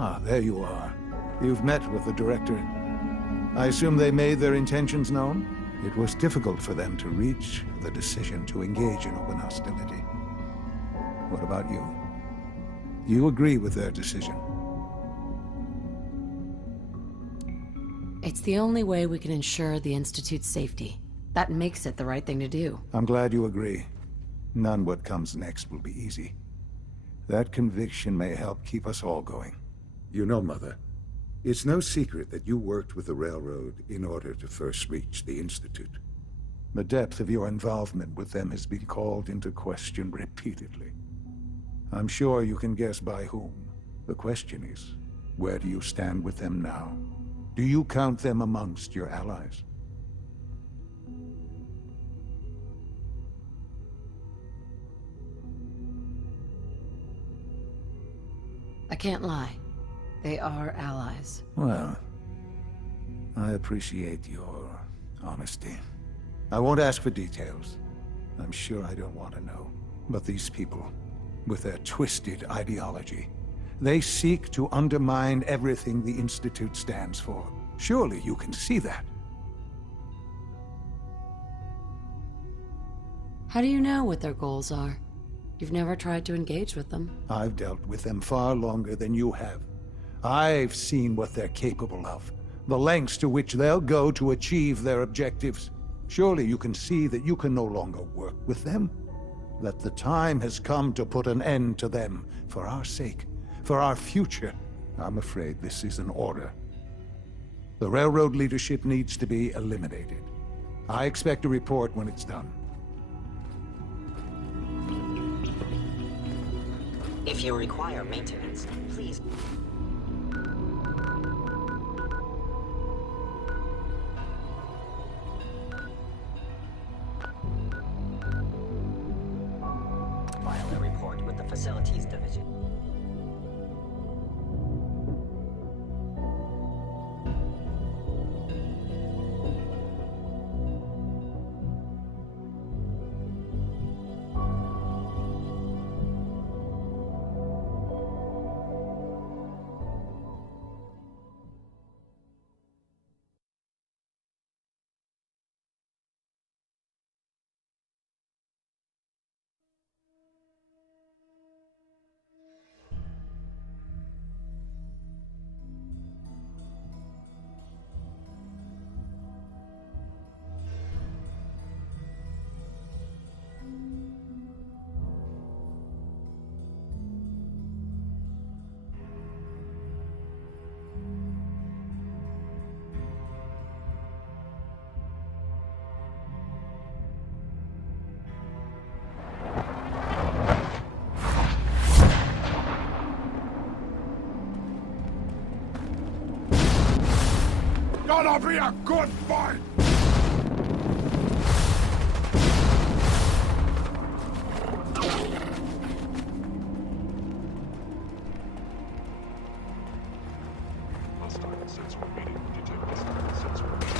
Ah, there you are. You've met with the director. I assume they made their intentions known? It was difficult for them to reach the decision to engage in open hostility. What about you? You agree with their decision? It's the only way we can ensure the Institute's safety. That makes it the right thing to do. I'm glad you agree. None what comes next will be easy. That conviction may help keep us all going. You know, Mother, it's no secret that you worked with the Railroad in order to first reach the Institute. The depth of your involvement with them has been called into question repeatedly. I'm sure you can guess by whom. The question is, where do you stand with them now? Do you count them amongst your allies? I can't lie. They are allies. Well, I appreciate your honesty. I won't ask for details. I'm sure I don't want to know. But these people, with their twisted ideology, they seek to undermine everything the Institute stands for. Surely you can see that. How do you know what their goals are? You've never tried to engage with them. I've dealt with them far longer than you have. I've seen what they're capable of, the lengths to which they'll go to achieve their objectives. Surely you can see that you can no longer work with them. That the time has come to put an end to them, for our sake, for our future. I'm afraid this is an order. The Railroad leadership needs to be eliminated. I expect a report when it's done. If you require maintenance, please. File a report with the Facilities Division. Gonna be a good fight! Hostile sensor reading detected. Sensor reading.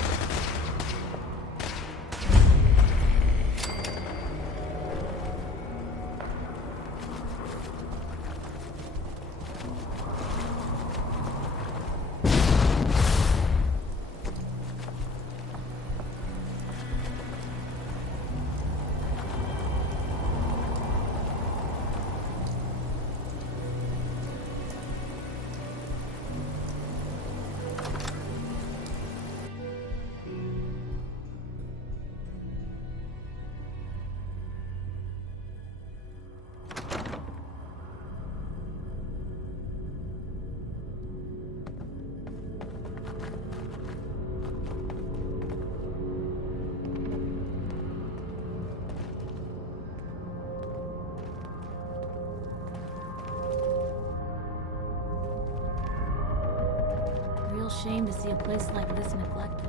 Real shame to see a place like this neglected.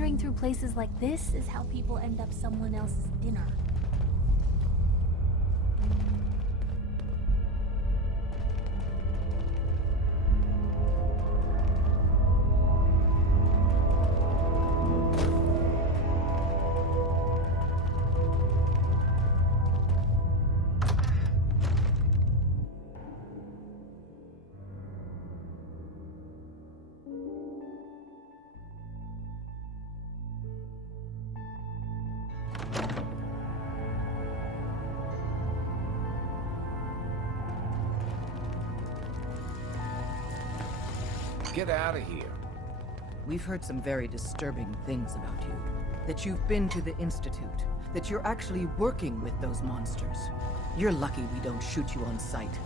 wandering through places like this is how people end up someone else's dinner. Get out of here. We've heard some very disturbing things about you. That you've been to the Institute. That you're actually working with those monsters. You're lucky we don't shoot you on sight.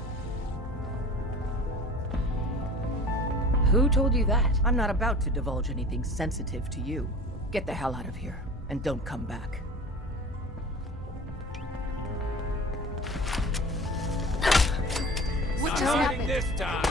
Who told you that? I'm not about to divulge anything sensitive to you. Get the hell out of here, and don't come back. What just happened? This time.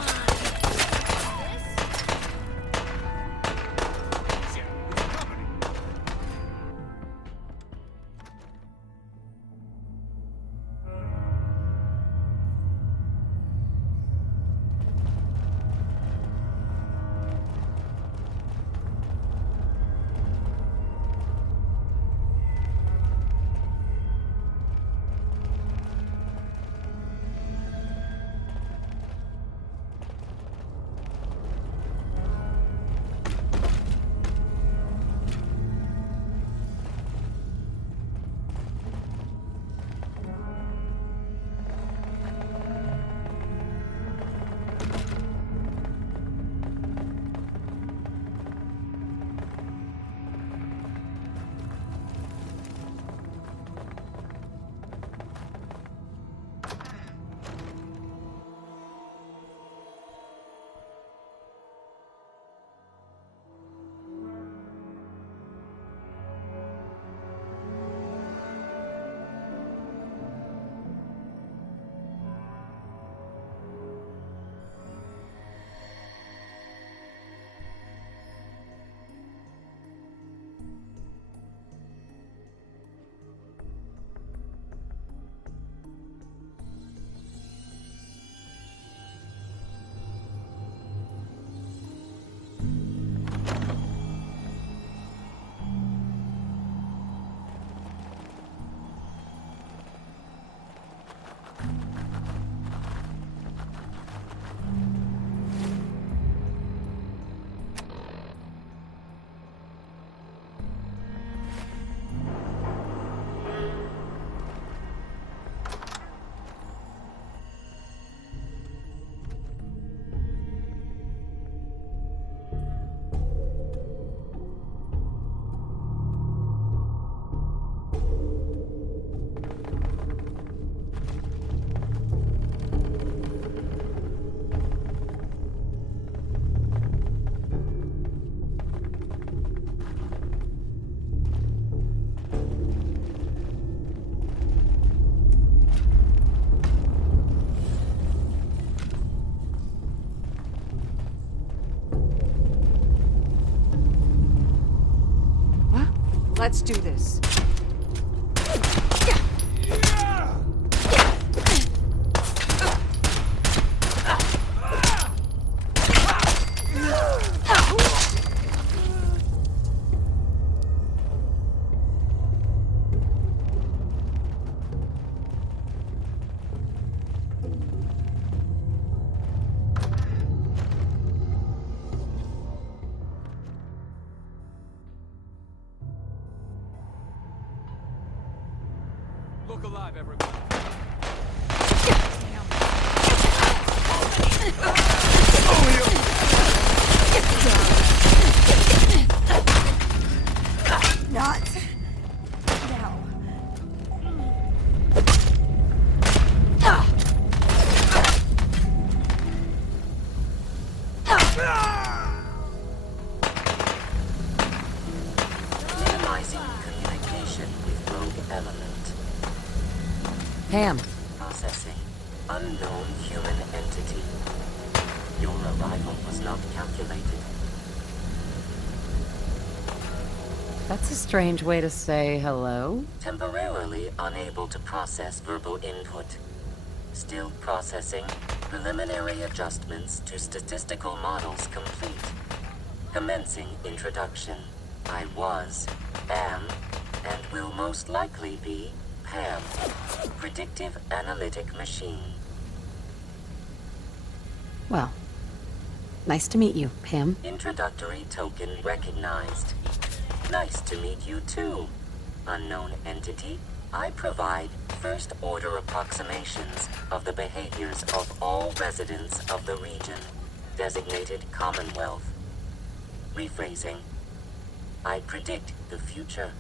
Let's do this. Look alive, everyone. Not now. Minimizing communication with rogue element. Pam, Processing. Unknown human entity. Your arrival was not calculated. That's a strange way to say hello. Temporarily unable to process verbal input. Still processing. Preliminary adjustments to statistical models complete. Commencing introduction. I was, am, and will most likely be Pam. Predictive analytic machine. Well, nice to meet you, Pam. Introductory token recognized. Nice to meet you too. Unknown entity, I provide first-order approximations of the behaviors of all residents of the region, designated Commonwealth. Rephrasing. I predict the future.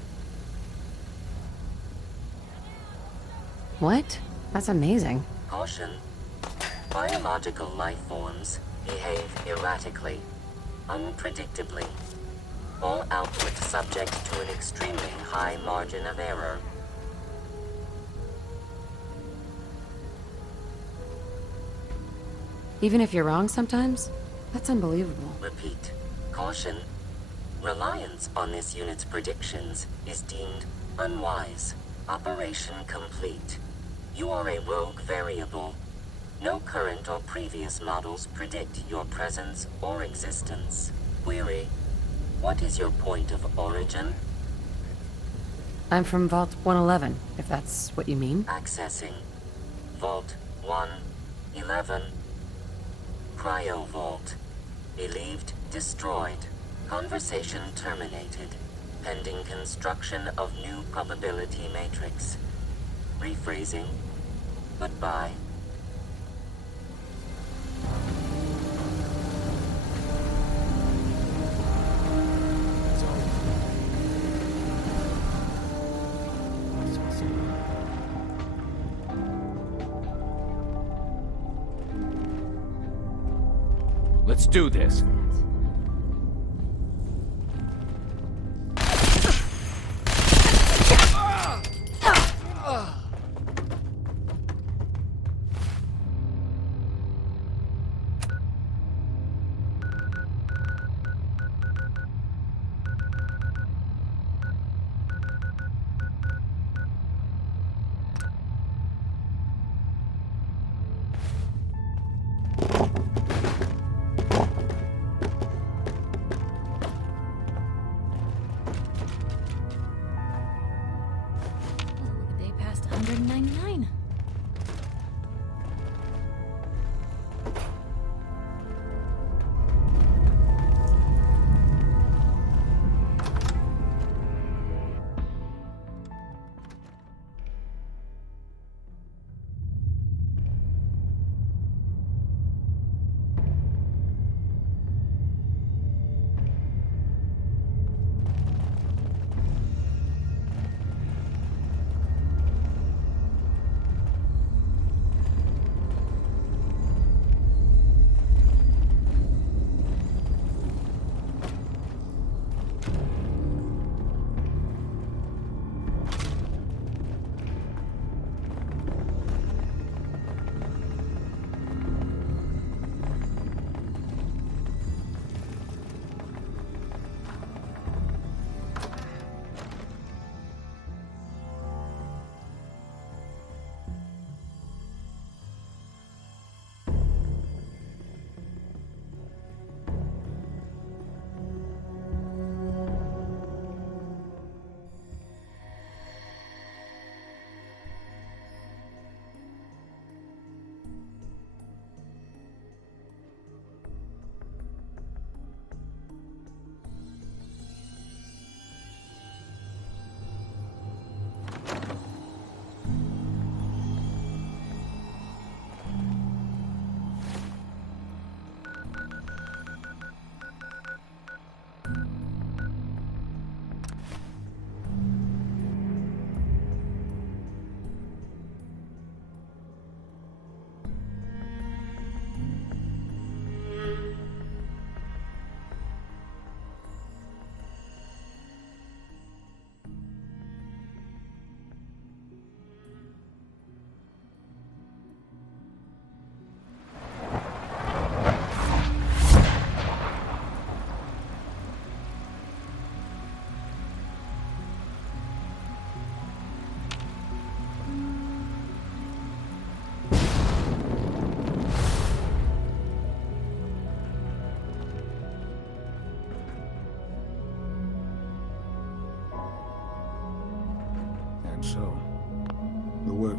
What? That's amazing. Caution. Biological life forms behave erratically, unpredictably. All output subject to an extremely high margin of error. Even if you're wrong sometimes? That's unbelievable. Repeat. Caution. Reliance on this unit's predictions is deemed unwise. Operation complete. You are a rogue variable. No current or previous models predict your presence or existence. Query. What is your point of origin? I'm from Vault 111, if that's what you mean. Accessing. Vault 111. Cryo Vault. Believed destroyed. Conversation terminated. Pending construction of new probability matrix. Rephrasing. Goodbye. Let's do this.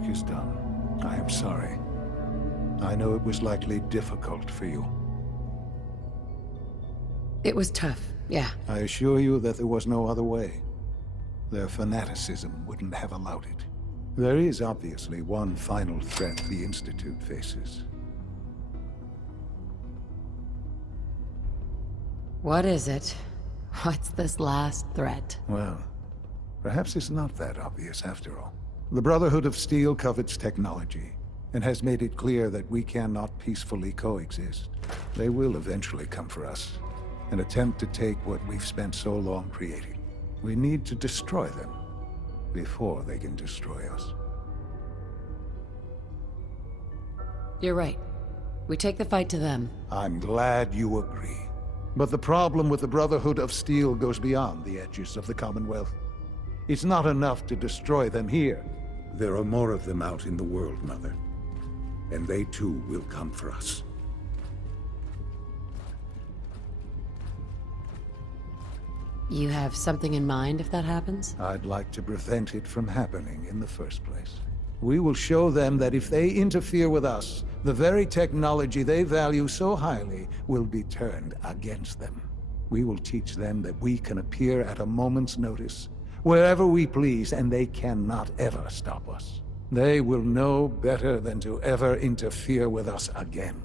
is done. I am sorry. I know it was likely difficult for you. It was tough, yeah. I assure you that there was no other way. Their fanaticism wouldn't have allowed it. There is obviously one final threat the Institute faces. What is it? What's this last threat? Well, perhaps it's not that obvious after all. The Brotherhood of Steel covets technology, and has made it clear that we cannot peacefully coexist. They will eventually come for us, and attempt to take what we've spent so long creating. We need to destroy them before they can destroy us. You're right. We take the fight to them. I'm glad you agree. But the problem with the Brotherhood of Steel goes beyond the edges of the Commonwealth. It's not enough to destroy them here. There are more of them out in the world, Mother. And they too will come for us. You have something in mind if that happens? I'd like to prevent it from happening in the first place. We will show them that if they interfere with us, the very technology they value so highly will be turned against them. We will teach them that we can appear at a moment's notice, wherever we please, and they cannot ever stop us. They will know better than to ever interfere with us again.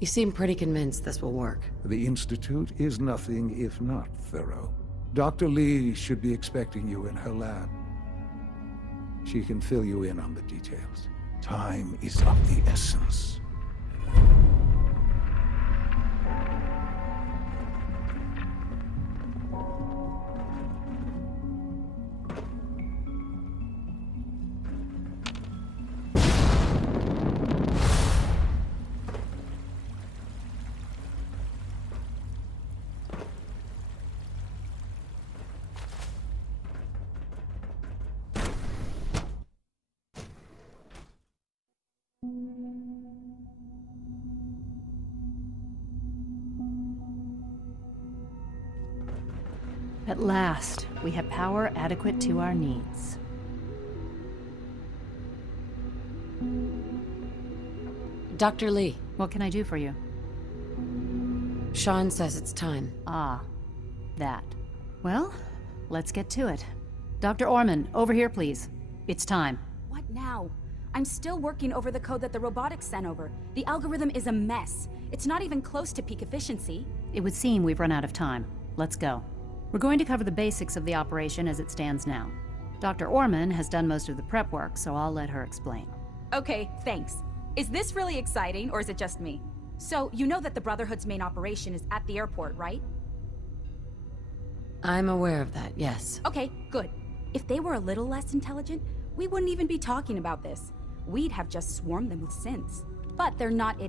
You seem pretty convinced this will work. The Institute is nothing if not thorough. Dr. Lee should be expecting you in her lab. She can fill you in on the details. Time is of the essence. At last, we have power adequate to our needs. Dr. Lee, What can I do for you? Sean says it's time. Ah, that. Well, let's get to it. Dr. Orman, over here, please. It's time. What now? I'm still working over the code that the robotics sent over. The algorithm is a mess. It's not even close to peak efficiency. It would seem we've run out of time. Let's go. We're going to cover the basics of the operation as it stands now. Dr. Orman has done most of the prep work, so I'll let her explain. Okay, thanks. Is this really exciting, or is it just me? So, you know that the Brotherhood's main operation is at the airport, right? I'm aware of that, yes. Okay, good. If they were a little less intelligent, we wouldn't even be talking about this. We'd have just swarmed them with synths. But they're not idiots.